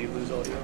you lose audio?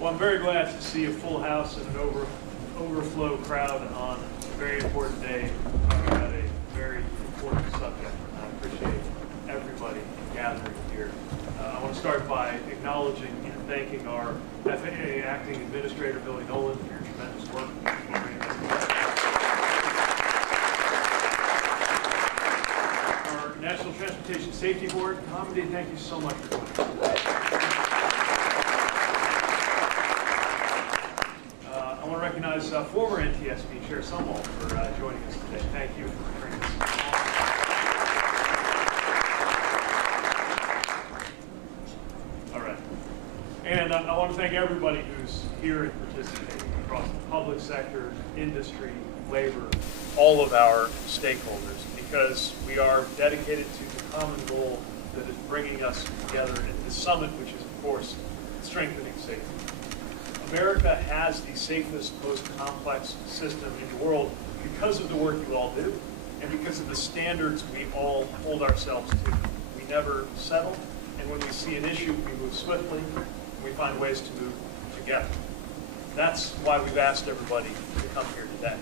Well, I'm very glad to see a full house and an overflow crowd on a very important day about a very important subject. I appreciate everybody gathering here. I want to start by acknowledging and thanking our FAA Acting Administrator, Billy Nolan, for your tremendous work. Our National Transportation Safety Board, Hamdi, thank you so much for joining us. I want to recognize former NTSB Chair Sumwalt for joining us today. Thank you for training us. All right. And I want to thank everybody who's here and participating across the public sector, industry, labor, all of our stakeholders, because we are dedicated to the common goal that is bringing us together at this summit, which is, of course, strengthening safety. America has the safest, most complex system in the world because of the work you all do and because of the standards we all hold ourselves to. We never settle, and when we see an issue, we move swiftly, and we find ways to move together. That's why we've asked everybody to come here today.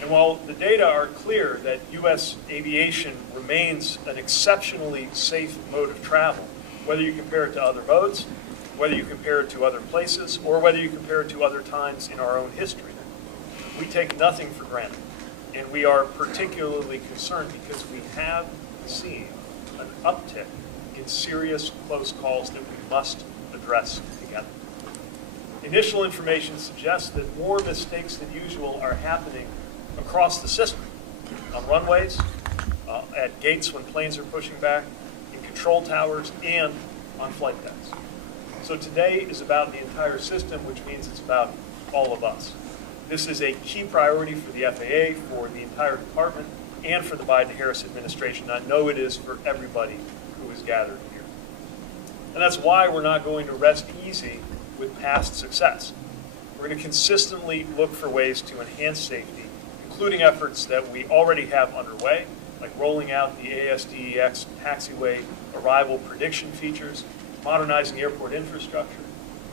And while the data are clear that U.S. aviation remains an exceptionally safe mode of travel, whether you compare it to other modes, whether you compare it to other places, or whether you compare it to other times in our own history, we take nothing for granted. And we are particularly concerned because we have seen an uptick in serious close calls that we must address together. Initial information suggests that more mistakes than usual are happening across the system, on runways, at gates when planes are pushing back, in control towers, and on flight decks. So today is about the entire system, which means it's about all of us. This is a key priority for the FAA, for the entire department, and for the Biden-Harris administration. I know it is for everybody who is gathered here. And that's why we're not going to rest easy with past success. We're going to consistently look for ways to enhance safety, including efforts that we already have underway, like rolling out the ASDEX taxiway arrival prediction features, modernizing airport infrastructure,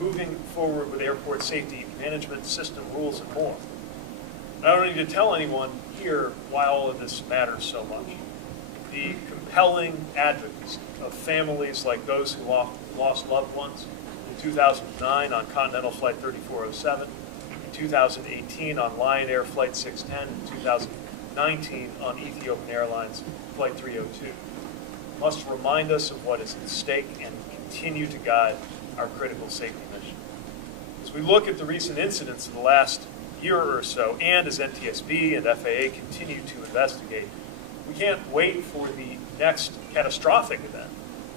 moving forward with airport safety management system rules, and more. I don't need to tell anyone here why all of this matters so much. The compelling advocacy of families like those who lost loved ones in 2009 on Continental Flight 3407, in 2018 on Lion Air Flight 610, and 2019 on Ethiopian Airlines Flight 302 must remind us of what is at stake and continue to guide our critical safety mission. As we look at the recent incidents of the last year or so, and as NTSB and FAA continue to investigate, we can't wait for the next catastrophic event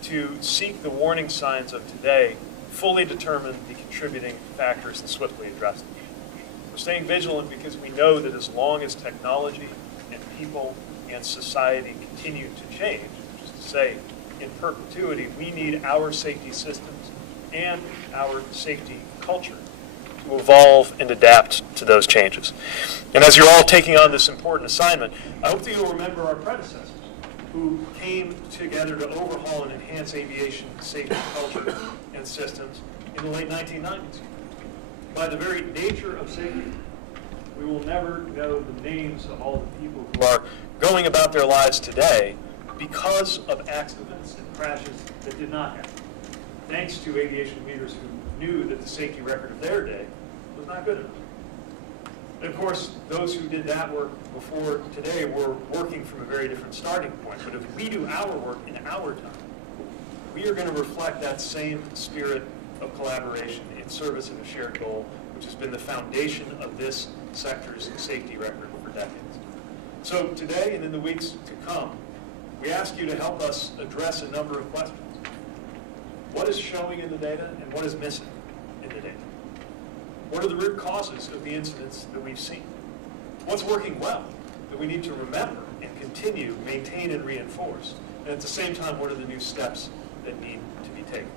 to seek the warning signs of today, fully determine the contributing factors, and swiftly address them. We're staying vigilant because we know that as long as technology and people and society continue to change, which is to say, in perpetuity, we need our safety systems and our safety culture to evolve and adapt to those changes. And as you're all taking on this important assignment, I hope that you'll remember our predecessors who came together to overhaul and enhance aviation safety culture and systems in the late 1990s. By the very nature of safety, we will never know the names of all the people who are going about their lives today because of accidents and crashes that did not happen, thanks to aviation leaders who knew that the safety record of their day was not good enough. And of course, those who did that work before today were working from a very different starting point. But if we do our work in our time, we are going to reflect that same spirit of collaboration in service of a shared goal, which has been the foundation of this sector's safety record for decades. So today and in the weeks to come, we ask you to help us address a number of questions. What is showing in the data and what is missing in the data? What are the root causes of the incidents that we've seen? What's working well that we need to remember and continue, maintain, and reinforce? And at the same time, what are the new steps that need to be taken?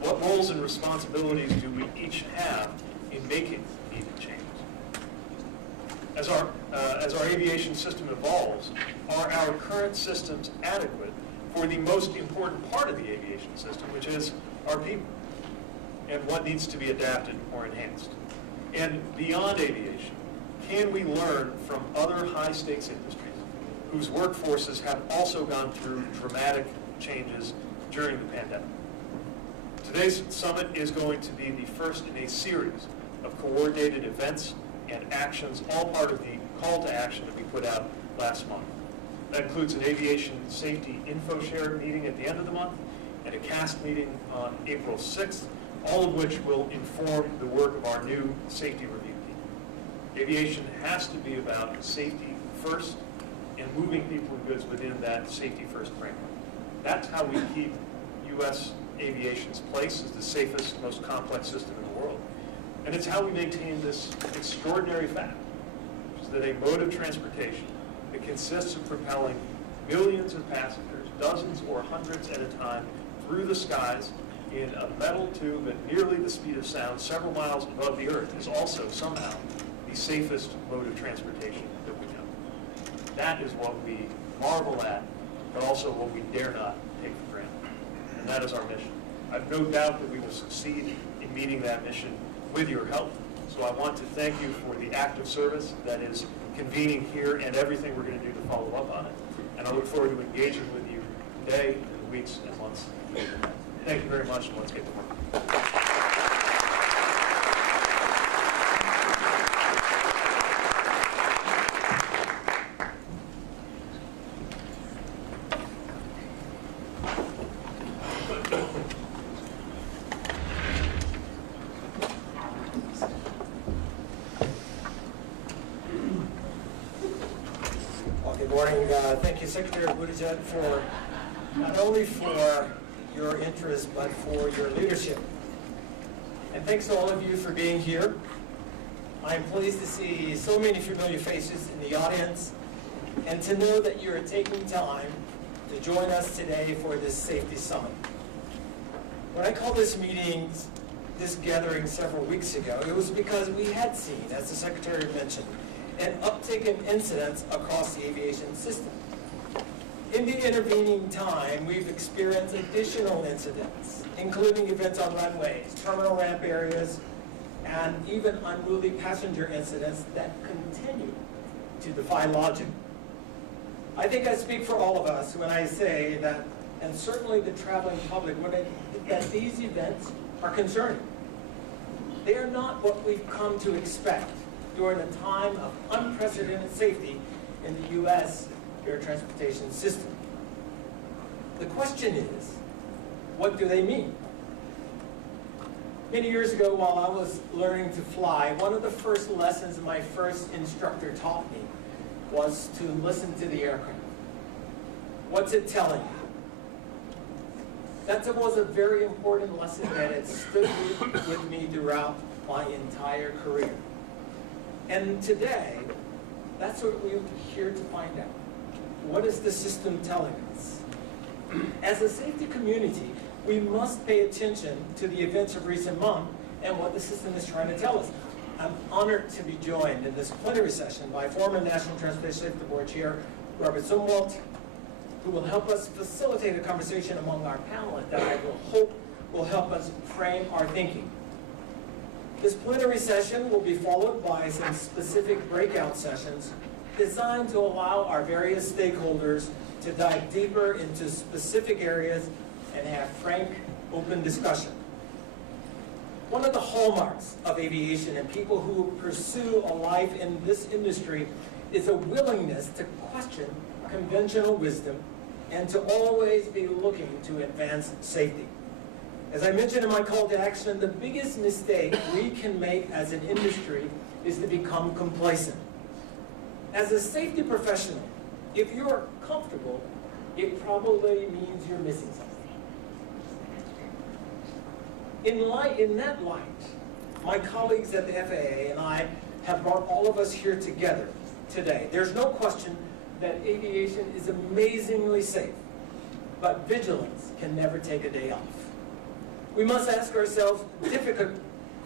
What roles and responsibilities do we each have in making needed changes? As our aviation system evolves, are our current systems adequate for the most important part of the aviation system, which is our people, and what needs to be adapted or enhanced? And beyond aviation, can we learn from other high-stakes industries whose workforces have also gone through dramatic changes during the pandemic? Today's summit is going to be the first in a series of coordinated events and actions, all part of the call to action that we put out last month. That includes an aviation safety info share meeting at the end of the month and a CAST meeting on April 6th, all of which will inform the work of our new safety review team. Aviation has to be about safety first and moving people and goods within that safety first framework. That's how we keep U.S. aviation's place as the safest, most complex system in the world. And it's how we maintain this extraordinary fact, which is that a mode of transportation that consists of propelling millions of passengers, dozens or hundreds at a time, through the skies in a metal tube at nearly the speed of sound several miles above the earth is also somehow the safest mode of transportation that we know. That is what we marvel at, but also what we dare not take for granted. And that is our mission. I have no doubt that we will succeed in meeting that mission with your help. So I want to thank you for the active service that is convening here and everything we're going to do to follow up on it. And I look forward to engaging with you today, in the weeks and months. Thank you very much, and let's get to work. Okay, morning. Thank you, Secretary Buttigieg, for not only for your interest, but for your leadership. And thanks to all of you for being here. I'm pleased to see so many familiar faces in the audience and to know that you're taking time to join us today for this safety summit. When I called this gathering several weeks ago, it was because we had seen, as the Secretary mentioned, an uptick in incidents across the aviation system. In the intervening time, we've experienced additional incidents, including events on runways, terminal ramp areas, and even unruly passenger incidents that continue to defy logic. I think I speak for all of us when I say that, and certainly the traveling public, that these events are concerning. They are not what we've come to expect during a time of unprecedented safety in the U.S. air transportation system. The question is, what do they mean? Many years ago, while I was learning to fly, one of the first lessons my first instructor taught me was to listen to the aircraft. What's it telling you? That was a very important lesson that had stood with me throughout my entire career. And today, that's what we're here to find out. What is the system telling us? As a safety community, we must pay attention to the events of recent months and what the system is trying to tell us. I'm honored to be joined in this plenary session by former National Transportation Safety Board Chair Robert Zumwalt, who will help us facilitate a conversation among our panelists that I hope will help us frame our thinking. This plenary session will be followed by some specific breakout sessions designed to allow our various stakeholders to dive deeper into specific areas and have frank, open discussion. One of the hallmarks of aviation and people who pursue a life in this industry is a willingness to question conventional wisdom and to always be looking to advance safety. As I mentioned in my call to action, the biggest mistake we can make as an industry is to become complacent. As a safety professional, if you're comfortable, it probably means you're missing something. In that light, my colleagues at the FAA and I have brought all of us here together today. There's no question that aviation is amazingly safe, but vigilance can never take a day off. We must ask ourselves difficult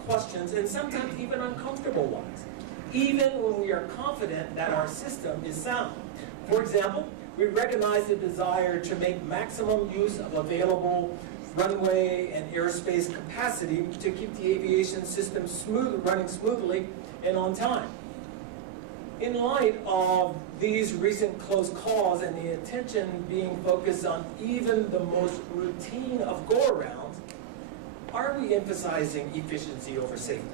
questions and sometimes even uncomfortable ones, even when we are confident that our system is sound. For example, we recognize the desire to make maximum use of available runway and airspace capacity to keep the aviation system running smoothly and on time. In light of these recent close calls and the attention being focused on even the most routine of go-arounds, are we emphasizing efficiency over safety?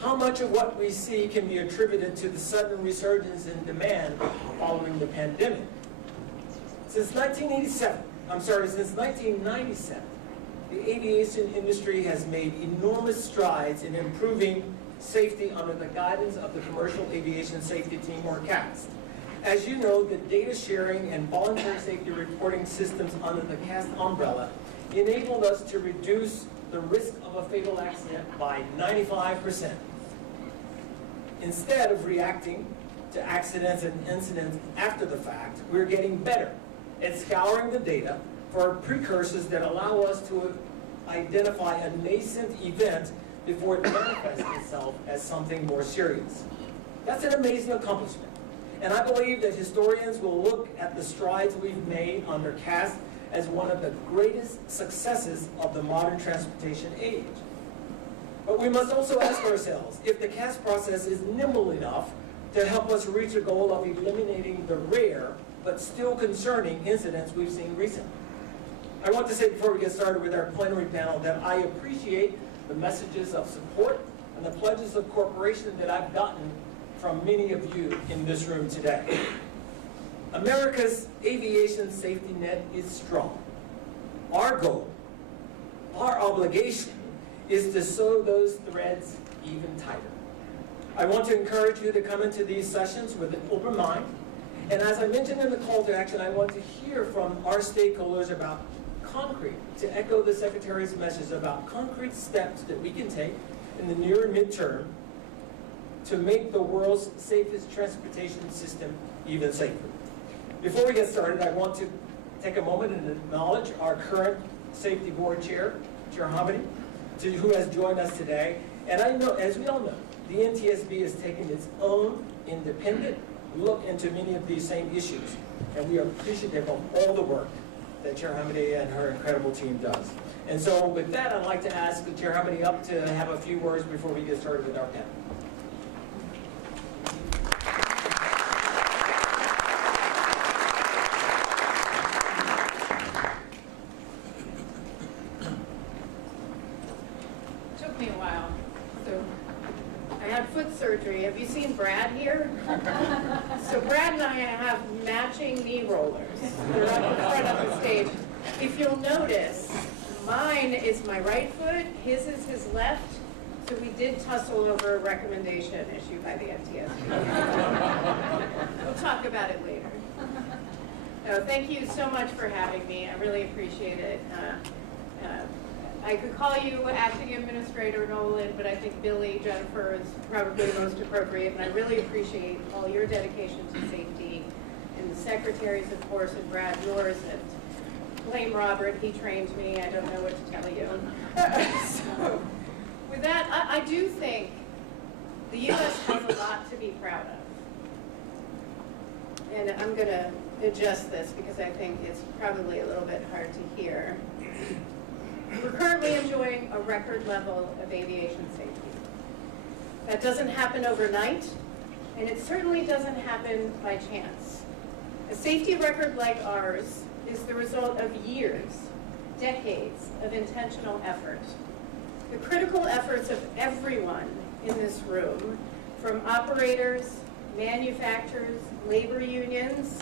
How much of what we see can be attributed to the sudden resurgence in demand following the pandemic? Since 1997, the aviation industry has made enormous strides in improving safety under the guidance of the Commercial Aviation Safety Team, or CAST. As you know, the data sharing and voluntary safety reporting systems under the CAST umbrella enabled us to reduce the risk of a fatal accident by 95%. Instead of reacting to accidents and incidents after the fact, we're getting better at scouring the data for precursors that allow us to identify a nascent event before it manifests itself as something more serious. That's an amazing accomplishment. And I believe that historians will look at the strides we've made under CAST as one of the greatest successes of the modern transportation age. But we must also ask ourselves if the CAST process is nimble enough to help us reach a goal of eliminating the rare but still concerning incidents we've seen recently. I want to say before we get started with our plenary panel that I appreciate the messages of support and the pledges of cooperation that I've gotten from many of you in this room today. America's aviation safety net is strong. Our goal, our obligation, is to sew those threads even tighter. I want to encourage you to come into these sessions with an open mind And as I mentioned in the call to action, I want to hear from our stakeholders about concrete, to echo the Secretary's message about concrete steps that we can take in the near and midterm to make the world's safest transportation system even safer. Before we get started, I want to take a moment and acknowledge our current Safety Board Chair, Chair Hamidi, who has joined us today. And I know, as we all know, the NTSB has taken its own independent look into many of these same issues. And we are appreciative of all the work that Chair Hamidi and her incredible team does. And so with that, I'd like to ask Chair Hamidi up to have a few words before we get started with our panel. Took me a while. So I had foot surgery. Have you seen Brad here? So Brad and I have matching knee rollers. They're up in front of the stage. If you'll notice, mine is my right foot, his is his left. So we did tussle over a recommendation issued by the NTSB. We'll talk about it later. No, thank you so much for having me. I really appreciate it. I could call you Acting Administrator Nolan, but I think Billy Jennifer is probably most appropriate, and I really appreciate all your dedication to safety, and the Secretaries, of course, and Brad, yours, and blame Robert, he trained me, I don't know what to tell you. So, with that, I do think the U.S. has a lot to be proud of. And I'm going to adjust this because I think it's probably a little bit hard to hear. We're currently enjoying a record level of aviation safety. That doesn't happen overnight, and it certainly doesn't happen by chance. A safety record like ours is the result of years, decades of intentional effort. The critical efforts of everyone in this room, from operators, manufacturers, labor unions,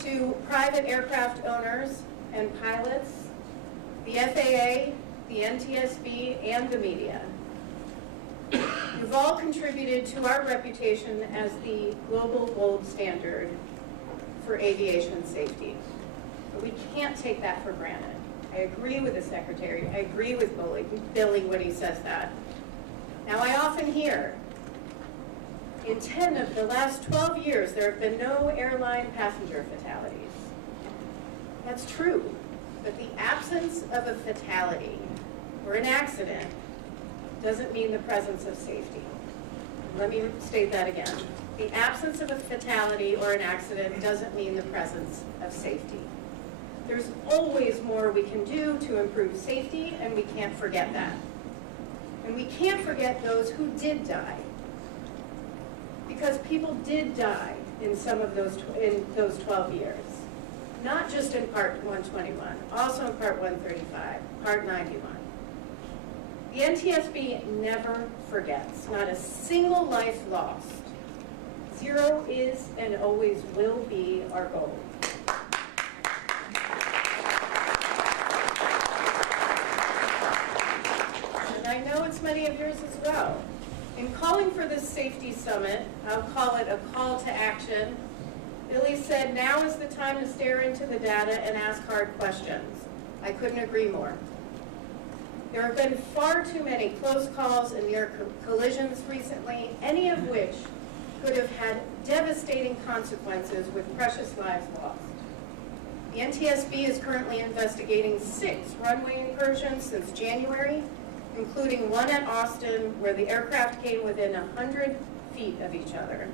to private aircraft owners and pilots, the FAA, the NTSB, and the media. You've all contributed to our reputation as the global gold standard for aviation safety. But we can't take that for granted. I agree with the Secretary. I agree with Billy when he says that. Now, I often hear, in 10 of the last 12 years, there have been no airline passenger fatalities. That's true, but the absence of a fatality or an accident doesn't mean the presence of safety. Let me state that again. The absence of a fatality or an accident doesn't mean the presence of safety. There's always more we can do to improve safety, and we can't forget that. And we can't forget those who did die. Because people did die in some of those 12 years. Not just in Part 121, also in Part 135, Part 91. The NTSB never forgets, not a single life lost. Zero is and always will be our goal. And I know it's many of yours as well. In calling for this safety summit, I'll call it a call to action. Billy said, now is the time to stare into the data and ask hard questions. I couldn't agree more. There have been far too many close calls and near collisions recently, any of which could have had devastating consequences with precious lives lost. The NTSB is currently investigating 6 runway incursions since January, including one at Austin where the aircraft came within 100 feet of each other,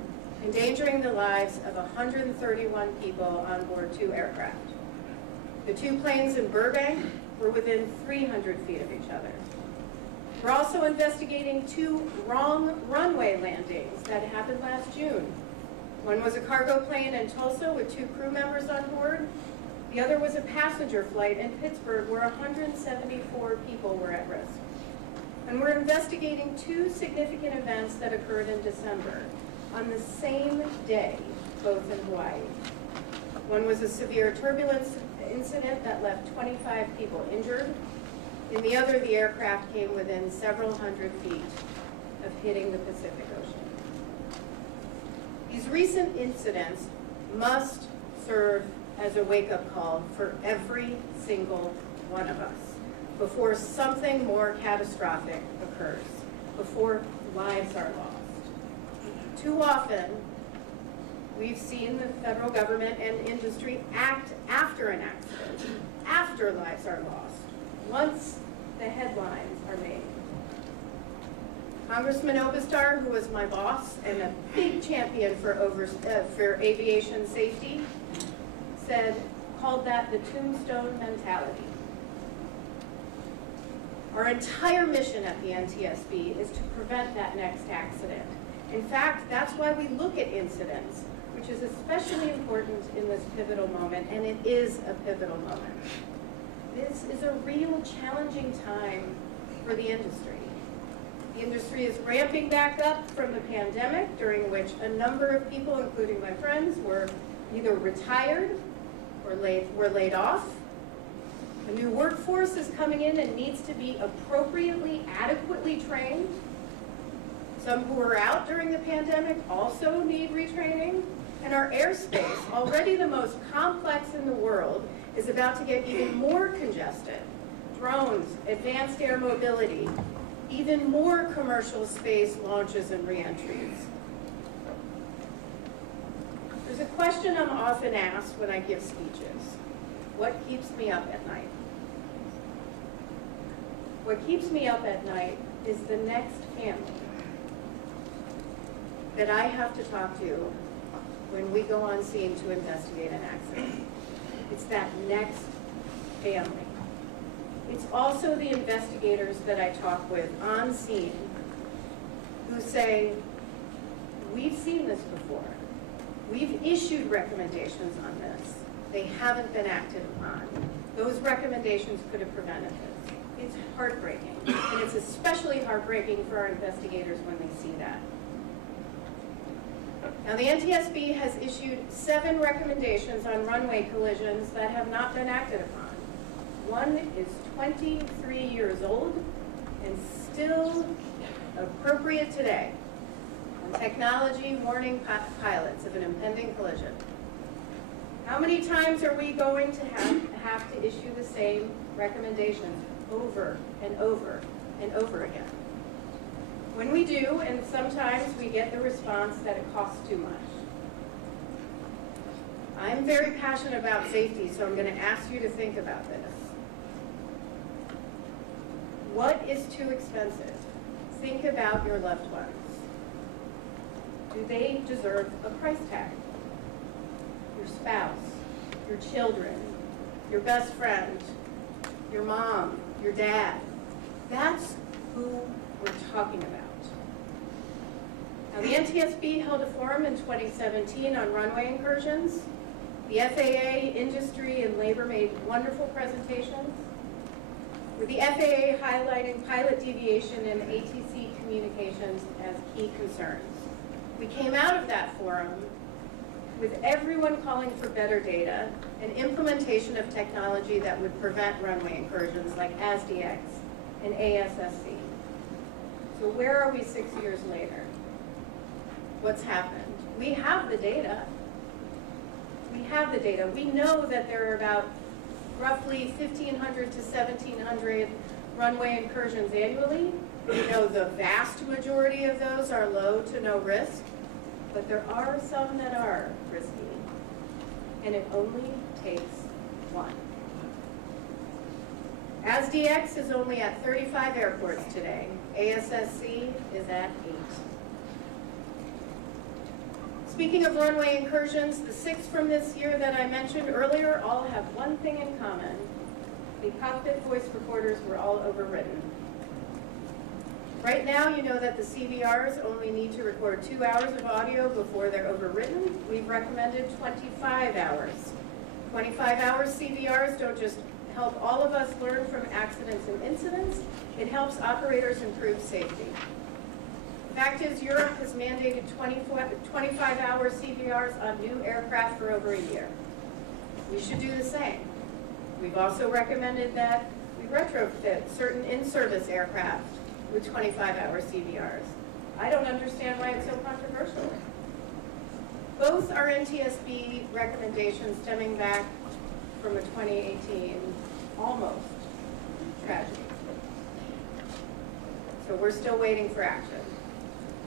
endangering the lives of 131 people on board 2 aircraft. The 2 planes in Burbank were within 300 feet of each other. We're also investigating 2 wrong runway landings that happened last June. One was a cargo plane in Tulsa with 2 crew members on board. The other was a passenger flight in Pittsburgh where 174 people were at risk. And we're investigating 2 significant events that occurred in December on the same day, both in Hawaii. One was a severe turbulence incident that left 25 people injured. In the other, the aircraft came within several hundred feet of hitting the Pacific Ocean. These recent incidents must serve as a wake-up call for every single one of us before something more catastrophic occurs, before lives are lost. Too often, we've seen the federal government and industry act after an accident, after lives are lost, once the headlines are made. Congressman Obastar, who was my boss and a big champion for aviation safety, called that the tombstone mentality. Our entire mission at the NTSB is to prevent that next accident. In fact, that's why we look at incidents, which is especially important in this pivotal moment, and it is a pivotal moment. This is a real challenging time for the industry. The industry is ramping back up from the pandemic, during which a number of people, including my friends, were either retired or were laid off. A new workforce is coming in and needs to be appropriately, adequately trained. Some who were out during the pandemic also need retraining. And our airspace, already the most complex in the world, is about to get even more congested. Drones, advanced air mobility, even more commercial space launches and reentries. There's a question I'm often asked when I give speeches. What keeps me up at night? What keeps me up at night is the next family that I have to talk to when we go on scene to investigate an accident. It's that next family. It's also the investigators that I talk with on scene who say, we've seen this before. We've issued recommendations on this. They haven't been acted upon. Those recommendations could have prevented this. It's heartbreaking, and it's especially heartbreaking for our investigators when they see that. Now, the NTSB has issued 7 recommendations on runway collisions that have not been acted upon. One is 23 years old and still appropriate today on technology warning pilots of an impending collision. How many times are we going to have to issue the same recommendations over and over and over again? When we do, and sometimes we get the response that it costs too much. I'm very passionate about safety, so I'm going to ask you to think about this. What is too expensive? Think about your loved ones. Do they deserve a price tag? Your spouse, your children, your best friend, your mom, your dad. That's who we're talking about. Now, the NTSB held a forum in 2017 on runway incursions. The FAA, industry, and labor made wonderful presentations, with the FAA highlighting pilot deviation and ATC communications as key concerns. We came out of that forum with everyone calling for better data and implementation of technology that would prevent runway incursions like ASDX and ASSC. So where are we 6 years later? What's happened? We have the data. We have the data. We know that there are about roughly 1,500 to 1,700 runway incursions annually. We know the vast majority of those are low to no risk, but there are some that are risky, and it only takes one. ASDX is only at 35 airports today. ASSC is at 8. Speaking of runway incursions, the 6 from this year that I mentioned earlier all have one thing in common. The cockpit voice recorders were all overwritten. Right now, you know that the CVRs only need to record 2 hours of audio before they're overwritten. We've recommended 25 hours. 25-hour CVRs don't just help all of us learn from accidents and incidents, it helps operators improve safety. The fact is, Europe has mandated 25-hour CVRs on new aircraft for over a year. We should do the same. We've also recommended that we retrofit certain in-service aircraft with 25-hour CVRs. I don't understand why it's so controversial. Both are NTSB recommendations stemming back from a 2018 almost tragedy. So we're still waiting for action.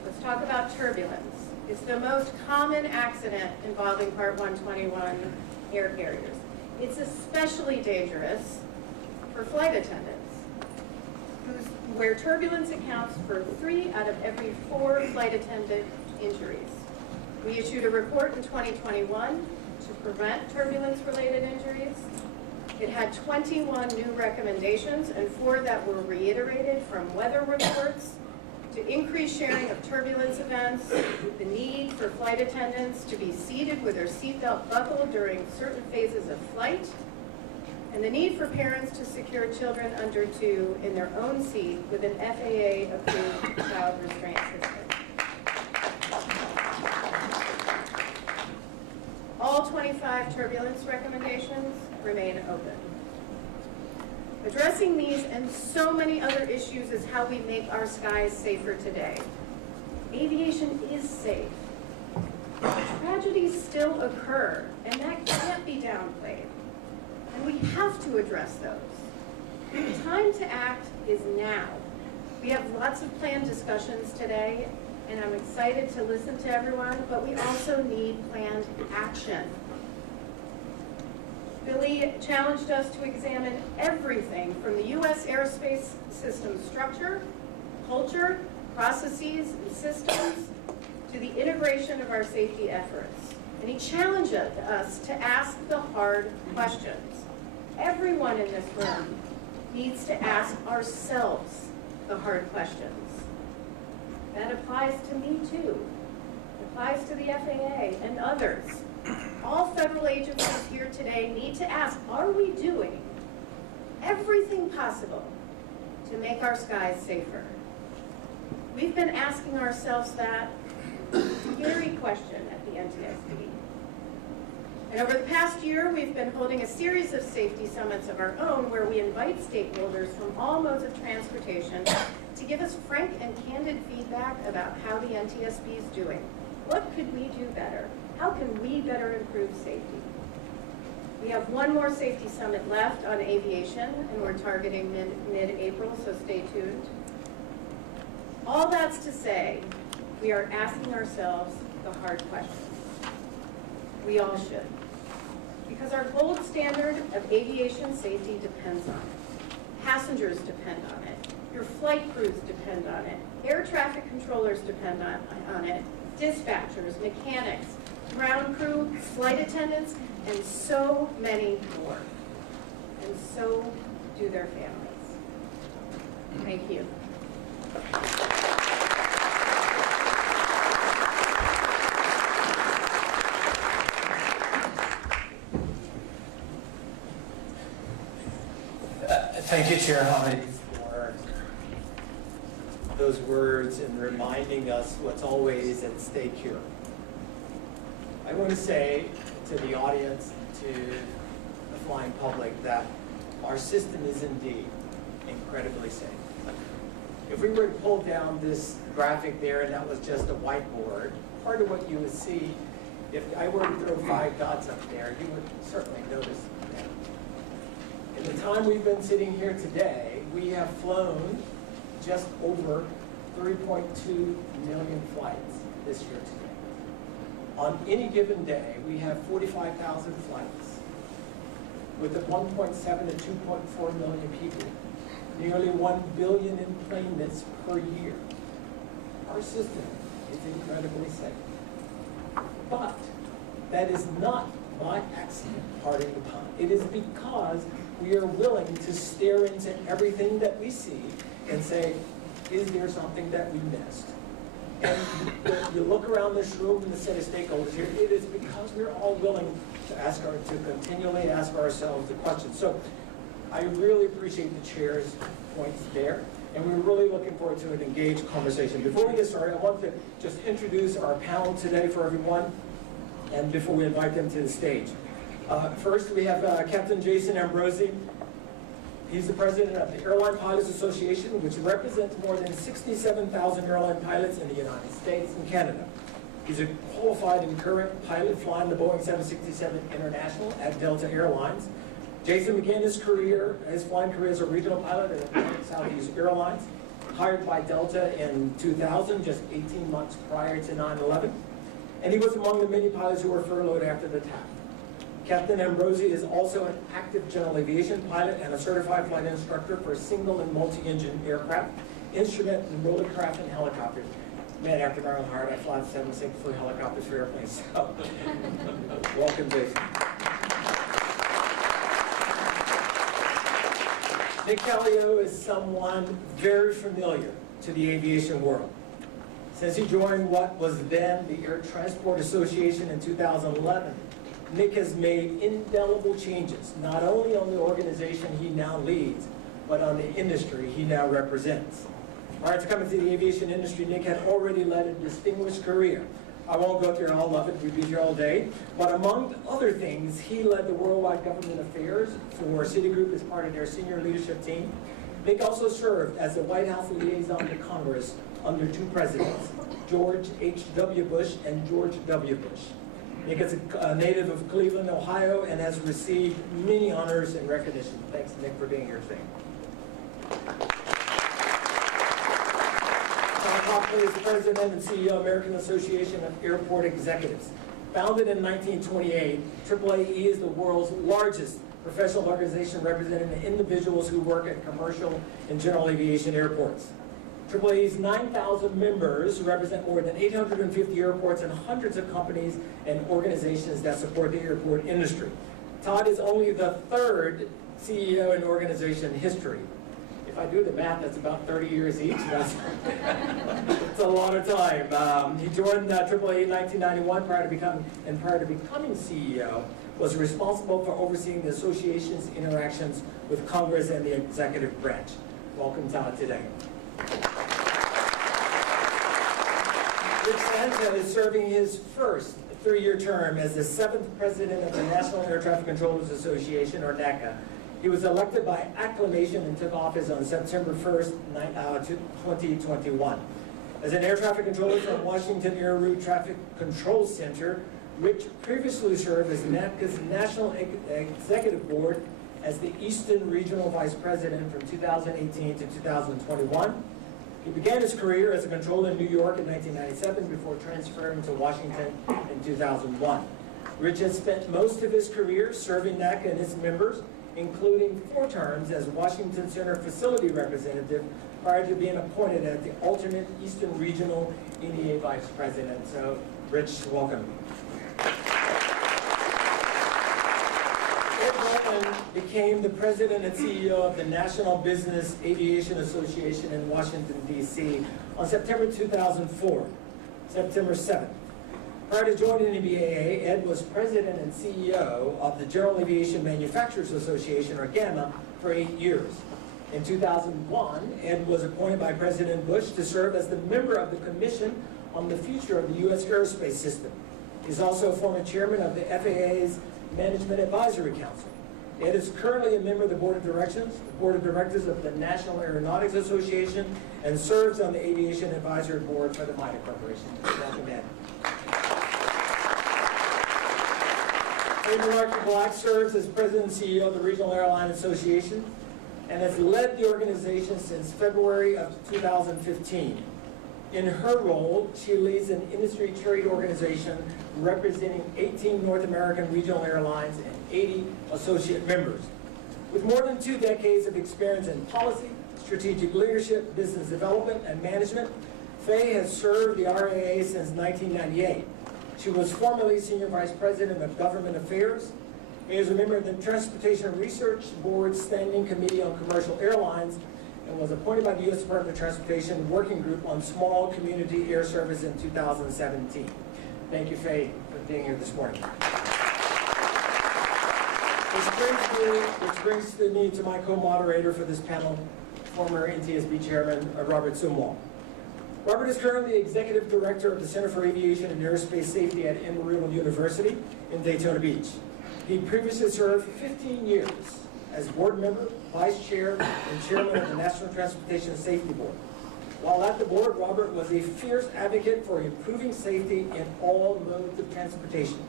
Let's talk about turbulence. It's the most common accident involving Part 121 air carriers. It's especially dangerous for flight attendants, where turbulence accounts for 3 out of every 4 flight attendant injuries. We issued a report in 2021 to prevent turbulence-related injuries. It had 21 new recommendations and 4 that were reiterated from weather reports to increase sharing of turbulence events, the need for flight attendants to be seated with their seatbelt buckled during certain phases of flight, and the need for parents to secure children under 2 in their own seat with an FAA-approved child restraint system. All 25 turbulence recommendations remain open. Addressing these and so many other issues is how we make our skies safer today. Aviation is safe. Tragedies still occur, and that can't be downplayed. And we have to address those. The time to act is now. We have lots of planned discussions today, and I'm excited to listen to everyone, but we also need planned action. Billy challenged us to examine everything from the U.S. airspace system structure, culture, processes, and systems, to the integration of our safety efforts. And he challenged us to ask the hard questions. Everyone in this room needs to ask ourselves the hard questions. That applies to me too. It applies to the FAA and others. All federal agencies here today need to ask, are we doing everything possible to make our skies safer? We've been asking ourselves that very question at the NTSB. And over the past year, we've been holding a series of safety summits of our own where we invite stakeholders from all modes of transportation to give us frank and candid feedback about how the NTSB is doing. What could we do better? How can we better improve safety? We have one more safety summit left on aviation, and we're targeting mid-April, so stay tuned. All that's to say, we are asking ourselves the hard questions. We all should. Because our gold standard of aviation safety depends on it. Passengers depend on it. Your flight crews depend on it. Air traffic controllers depend on it. Dispatchers, mechanics, ground crew, flight attendants, and so many more. And so do their families. Thank you. Thank you, Chair Hamid, for those words and reminding us what's always at stake here. I want to say to the audience, to the flying public, that our system is indeed incredibly safe. If we were to pull down this graphic there and that was just a whiteboard, part of what you would see, if I were to throw 5 dots up there, you would certainly notice that. In the time we've been sitting here today, we have flown just over 3.2 million flights this year today. On any given day, we have 45,000 flights with 1.7 to 2.4 million people, nearly 1 billion enplanements per year. Our system is incredibly safe. But that is not by accident, pardon the pun. It is because we are willing to stare into everything that we see and say, is there something that we missed? And you look around this room and the set of stakeholders here, it is because we're all willing to continually ask ourselves the questions. So I really appreciate the chair's points there, and we're really looking forward to an engaged conversation. Before we get started, I want to just introduce our panel today for everyone, and before we invite them to the stage. First, we have Captain Jason Ambrosi. He's the president of the Airline Pilots Association, which represents more than 67,000 airline pilots in the United States and Canada. He's a qualified and current pilot flying the Boeing 767 International at Delta Airlines. Jason began his flying career as a regional pilot at Southeast Airlines, hired by Delta in 2000, just 18 months prior to 9/11. And he was among the many pilots who were furloughed after the attack. Captain Ambrosi is also an active general aviation pilot and a certified flight instructor for single and multi-engine aircraft, instrument and rotorcraft, and helicopters. Man, after Darren Hart, I fly the 764 helicopters for airplanes. So, welcome, Jason. Nick Callio is someone very familiar to the aviation world. Since he joined what was then the Air Transport Association in 2011, Nick has made indelible changes, not only on the organization he now leads, but on the industry he now represents. Prior to coming to the aviation industry, Nick had already led a distinguished career. I won't go through all of it, we'd be here all day. But among other things, he led the worldwide government affairs for Citigroup as part of their senior leadership team. Nick also served as the White House liaison to Congress under two presidents, George H.W. Bush and George W. Bush. Nick is a native of Cleveland, Ohio, and has received many honors and recognition. Thanks, Nick, for being here today. Tom Copley is president and CEO of American Association of Airport Executives. Founded in 1928, AAAE is the world's largest professional organization representing the individuals who work at commercial and general aviation airports. AAAE's 9,000 members represent more than 850 airports and hundreds of companies and organizations that support the airport industry. Todd is only the third CEO in organization history. If I do the math, that's about 30 years each. That's a lot of time. He joined AAA in 1991 prior to becoming CEO, was responsible for overseeing the association's interactions with Congress and the executive branch. Welcome, Todd, today. Rich Santa is serving his first 3-year term as the 7th president of the National Air Traffic Controllers Association, or NACA. He was elected by acclamation and took office on September 1st, 2021. As an air traffic controller from Washington Air Route Traffic Control Center, Rich previously served as NACA's National Executive Board as the Eastern Regional Vice President from 2018 to 2021. He began his career as a controller in New York in 1997 before transferring to Washington in 2001. Rich has spent most of his career serving NACA and its members, including 4 terms as Washington Center Facility Representative prior to being appointed as the alternate Eastern Regional NEA Vice President. So, Rich, welcome. Became the president and CEO of the National Business Aviation Association in Washington, D.C. on September 2004, September 7th. Prior to joining the BAA, Ed was president and CEO of the General Aviation Manufacturers Association, or GAMA, for 8 years. In 2001, Ed was appointed by President Bush to serve as the member of the Commission on the Future of the U.S. Aerospace System. He's also a former chairman of the FAA's Management Advisory Council. Ed is currently a member of the Board of Directors of the National Aeronautics Association, and serves on the Aviation Advisory Board for the MITA Corporation. Welcome, Ed. Mark Black serves as President and CEO of the Regional Airline Association, and has led the organization since February of 2015. In her role, she leads an industry trade organization representing 18 North American regional airlines and 80 associate members. With more than 2 decades of experience in policy, strategic leadership, business development, and management, Faye has served the RAA since 1998. She was formerly Senior Vice President of Government Affairs. Faye is a member of the Transportation Research Board Standing Committee on Commercial Airlines, and was appointed by the U.S. Department of Transportation Working Group on Small Community Air Service in 2017. Thank you, Faye, for being here this morning. Which brings me to my co-moderator for this panel, former NTSB Chairman Robert Sumwalt. Robert is currently Executive Director of the Center for Aviation and Aerospace Safety at Embry-Riddle University in Daytona Beach. He previously served 15 years as board member, vice chair, and chairman of the National Transportation Safety Board. While at the board, Robert was a fierce advocate for improving safety in all modes of transportation.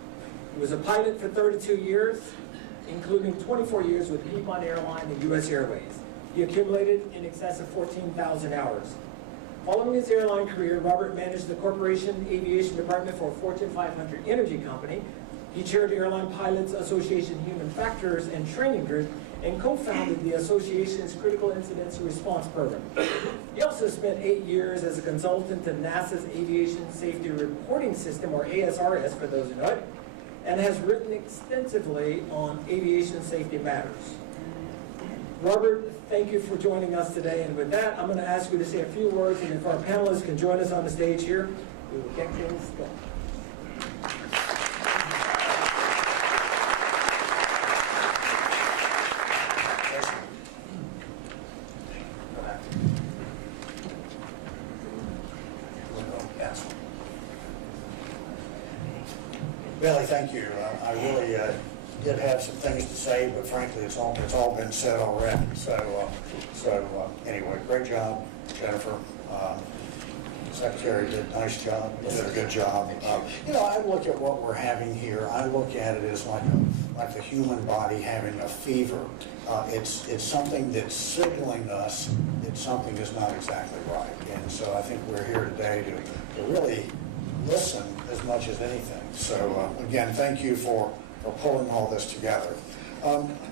He was a pilot for 32 years, including 24 years with Piedmont Airline and U.S. Airways. He accumulated in excess of 14,000 hours. Following his airline career, Robert managed the Corporation Aviation Department for a Fortune 500 energy company. He chaired the Airline Pilots Association Human Factors and Training Group and co-founded the association's Critical Incidents Response Program. He also spent 8 years as a consultant to NASA's Aviation Safety Reporting System, or ASRS for those who know it, and has written extensively on aviation safety matters. Robert, thank you for joining us today, and with that, I'm going to ask you to say a few words, and if our panelists can join us on the stage here, we will get things going. Billy, thank you. I really did have some things to say, but frankly, it's all been said already. So anyway, great job, Jennifer. Secretary did a nice job. Did a good job. I look at what we're having here. I look at it as like the human body having a fever. It's something that's signaling us that something is not exactly right. And so I think we're here today to really listen as much as anything. So again, thank you for pulling all this together.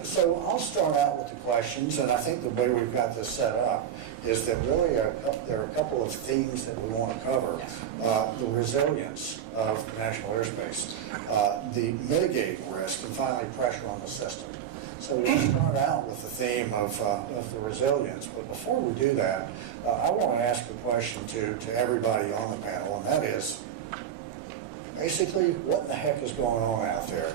So I'll start out with the questions, and I think the way we've got this set up is that really there are a couple of themes that we want to cover. The resilience of national airspace, the mitigating risk, and finally pressure on the system. So we'll start out with the theme of the resilience, but before we do that, I want to ask a question to everybody on the panel, and that is, basically, what the heck is going on out there?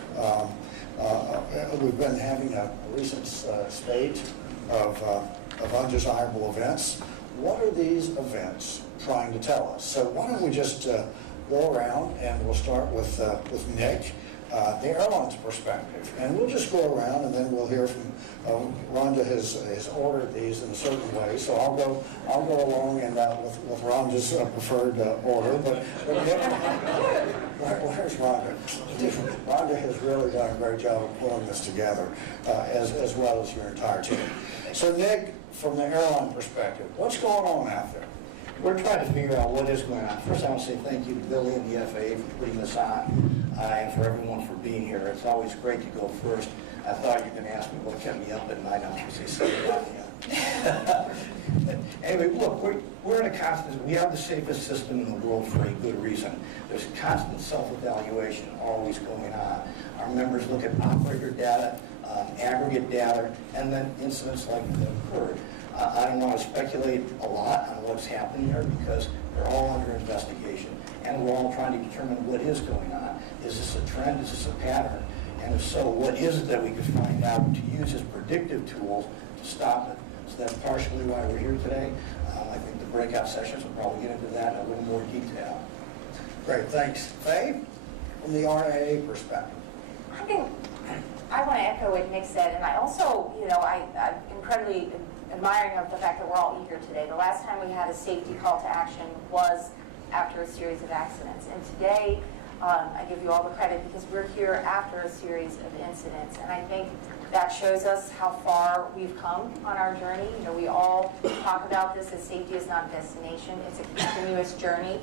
We've been having a recent spate of undesirable events. What are these events trying to tell us? So why don't we just go around, and we'll start with Nick, the airline's perspective. And we'll just go around, and then we'll hear from Rhonda has ordered these in a certain way. So I'll go along and with Rhonda's preferred order. But Nick, where's Rhonda? Rhonda has really done a great job of pulling this together, as well as your entire team. So Nick, from the airline perspective, what's going on out there? We're trying to figure out what is going on. First, I want to say thank you to Billy and the FAA for putting this on, and for everyone for being here. It's always great to go first. I thought you were going to ask me what kept me up at night. I was going to say something. Anyway, look, we're in a constant, we have the safest system in the world for a good reason. There's constant self-evaluation always going on. Our members look at operator data, aggregate data, and then incidents like that occurred. I don't want to speculate a lot on what's happening there because they're all under investigation, and we're all trying to determine what is going on. Is this a trend? Is this a pattern? And if so, what is it that we could find out to use as predictive tools to stop it? So that's partially why we're here today. I think the breakout sessions will probably get into that in a little more detail. Great, thanks. Faye, from the RAA perspective. I think I want to echo what Nick said, and I also, I'm incredibly admiring of the fact that we're all eager today. The last time we had a safety call to action was after a series of accidents, and today I give you all the credit because we're here after a series of incidents, and I think that shows us how far we've come on our journey. We all talk about this as safety is not a destination, it's a continuous journey,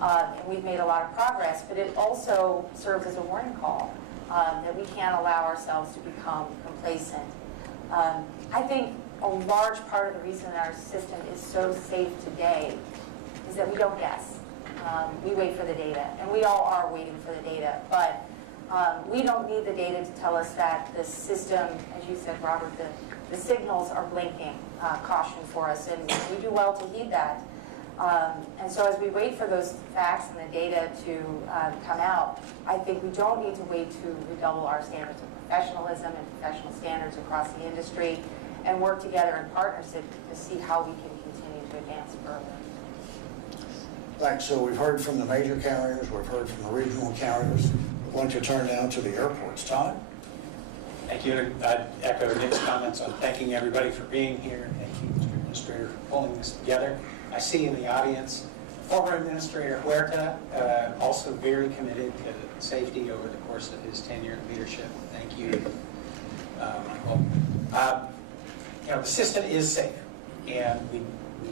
and we've made a lot of progress, but it also serves as a warning call that we can't allow ourselves to become complacent. I think a large part of the reason that our system is so safe today is that we don't guess. We wait for the data, and we all are waiting for the data, but we don't need the data to tell us that the system, as you said, Robert, the signals are blinking caution for us, and we do well to heed that. And so as we wait for those facts and the data to come out, I think we don't need to wait to redouble our standards of professionalism and professional standards across the industry and work together in partnership to see how we can continue to advance further. Thanks. So we've heard from the major carriers, we've heard from the regional carriers. We'd like to turn now to the airports. Todd? Thank you. I'd echo Nick's comments on thanking everybody for being here. Thank you, Mr. Administrator, for pulling this together. I see in the audience former Administrator Huerta, also very committed to safety over the course of his tenure in leadership. Thank you, Michael. The system is safe, and we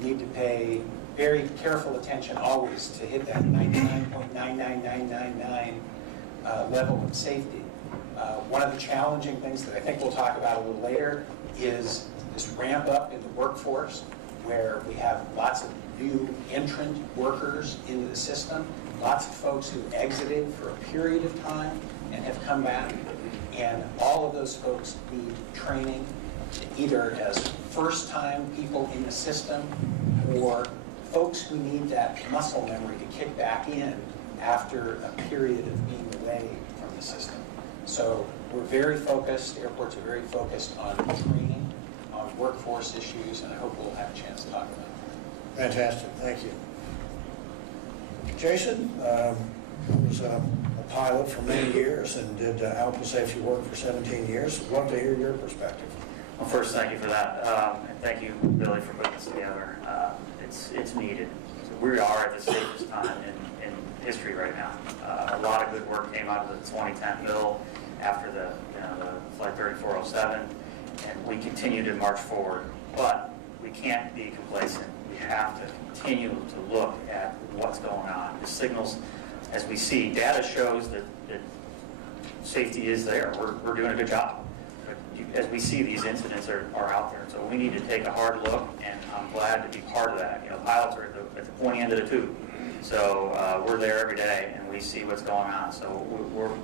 need to pay very careful attention always to hit that 99.99999 level of safety. One of the challenging things that I think we'll talk about a little later is this ramp up in the workforce, where we have lots of new entrant workers into the system, lots of folks who exited for a period of time and have come back, and all of those folks need training, either as first-time people in the system or folks who need that muscle memory to kick back in after a period of being away from the system. So we're very focused, airports are very focused on training, on workforce issues, and I hope we'll have a chance to talk about it. Fantastic, thank you. Jason was a pilot for many years and did Alpha Safety work for 17 years. Love to hear your perspective. Well, first, thank you for that, and thank you, Billy, for putting this together. It's needed. We are at the safest time in history right now. A lot of good work came out of the 2010 bill after the Flight 3407, and we continue to march forward. But we can't be complacent. We have to continue to look at what's going on. The signals, as we see, data shows that safety is there. We're doing a good job. But as we see, these incidents are out there. So we need to take a hard look, and I'm glad to be part of that. Pilots are at the pointy end of the tube. So we're there every day, and we see what's going on. So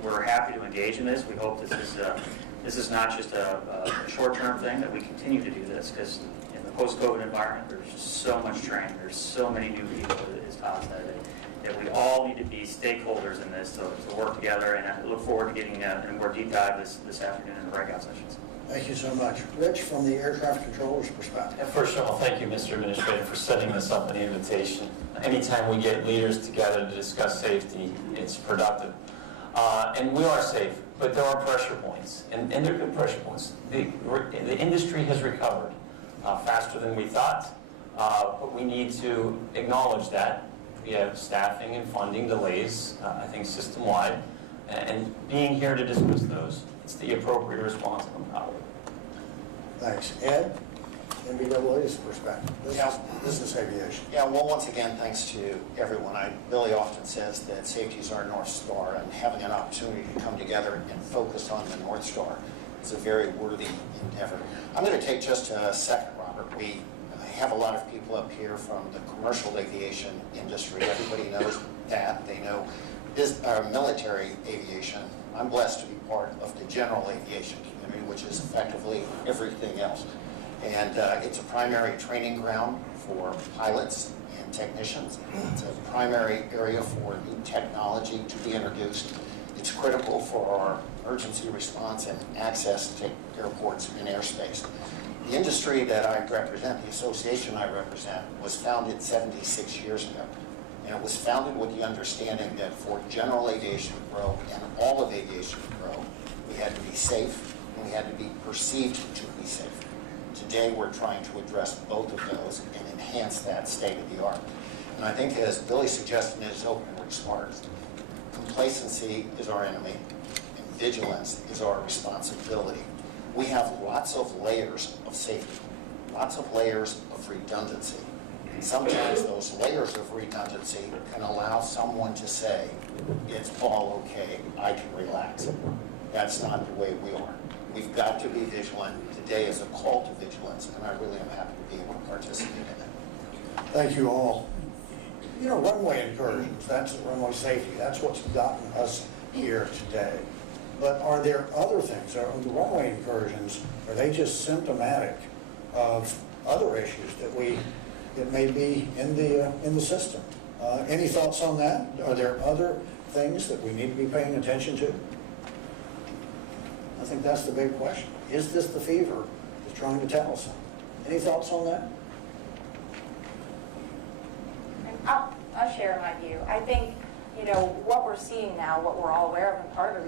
we're happy to engage in this. We hope this is not just a short-term thing, that we continue to do this, because in the post-COVID environment, there's just so much training. There's so many new people, as Todd said, that we all need to be stakeholders in this to work together. And I look forward to getting a more deep dive this afternoon in the breakout sessions. Thank you so much. Rich, from the aircraft controller's perspective. First of all, thank you, Mr. Administrator, for setting this up, an invitation. Anytime we get leaders together to discuss safety, it's productive. And we are safe, but there are pressure points, and there are good pressure points. The industry has recovered faster than we thought, but we need to acknowledge that. We have staffing and funding delays, I think system-wide, and being here to discuss those, it's the appropriate response, and I'm proud of it. Thanks. Ed, NBAA's perspective, business aviation. Yeah, well, once again, thanks to everyone. Billy often says that safety is our North Star, and having an opportunity to come together and focus on the North Star is a very worthy endeavor. I'm going to take just a second, Robert. We have a lot of people up here from the commercial aviation industry. Everybody knows that. They know military aviation. I'm blessed to be part of the general aviation community, which is effectively everything else. And it's a primary training ground for pilots and technicians. It's a primary area for new technology to be introduced. It's critical for our emergency response and access to airports and airspace. The industry that I represent, the association I represent, was founded 76 years ago. And it was founded with the understanding that for general aviation to grow and all of aviation to grow, we had to be safe and we had to be perceived to be safe. Today, we're trying to address both of those and enhance that state of the art. And I think, as Billy suggested in his opening remarks, complacency is our enemy and vigilance is our responsibility. We have lots of layers of safety, lots of layers of redundancy. And sometimes those layers of redundancy can allow someone to say, it's all okay, I can relax. That's not the way we are. We've got to be vigilant. Today is a call to vigilance, and I really am happy to be able to participate in it. Thank you all. Runway incursions, that's runway safety. That's what's gotten us here today. But are there other things? Are the runway incursions, are they just symptomatic of other issues that may be in the system? Any thoughts on that? Are there other things that we need to be paying attention to? I think that's the big question. Is this the fever that's trying to tell us something? Any thoughts on that? I'll share my view. I think, what we're seeing now, what we're all aware of, and part of the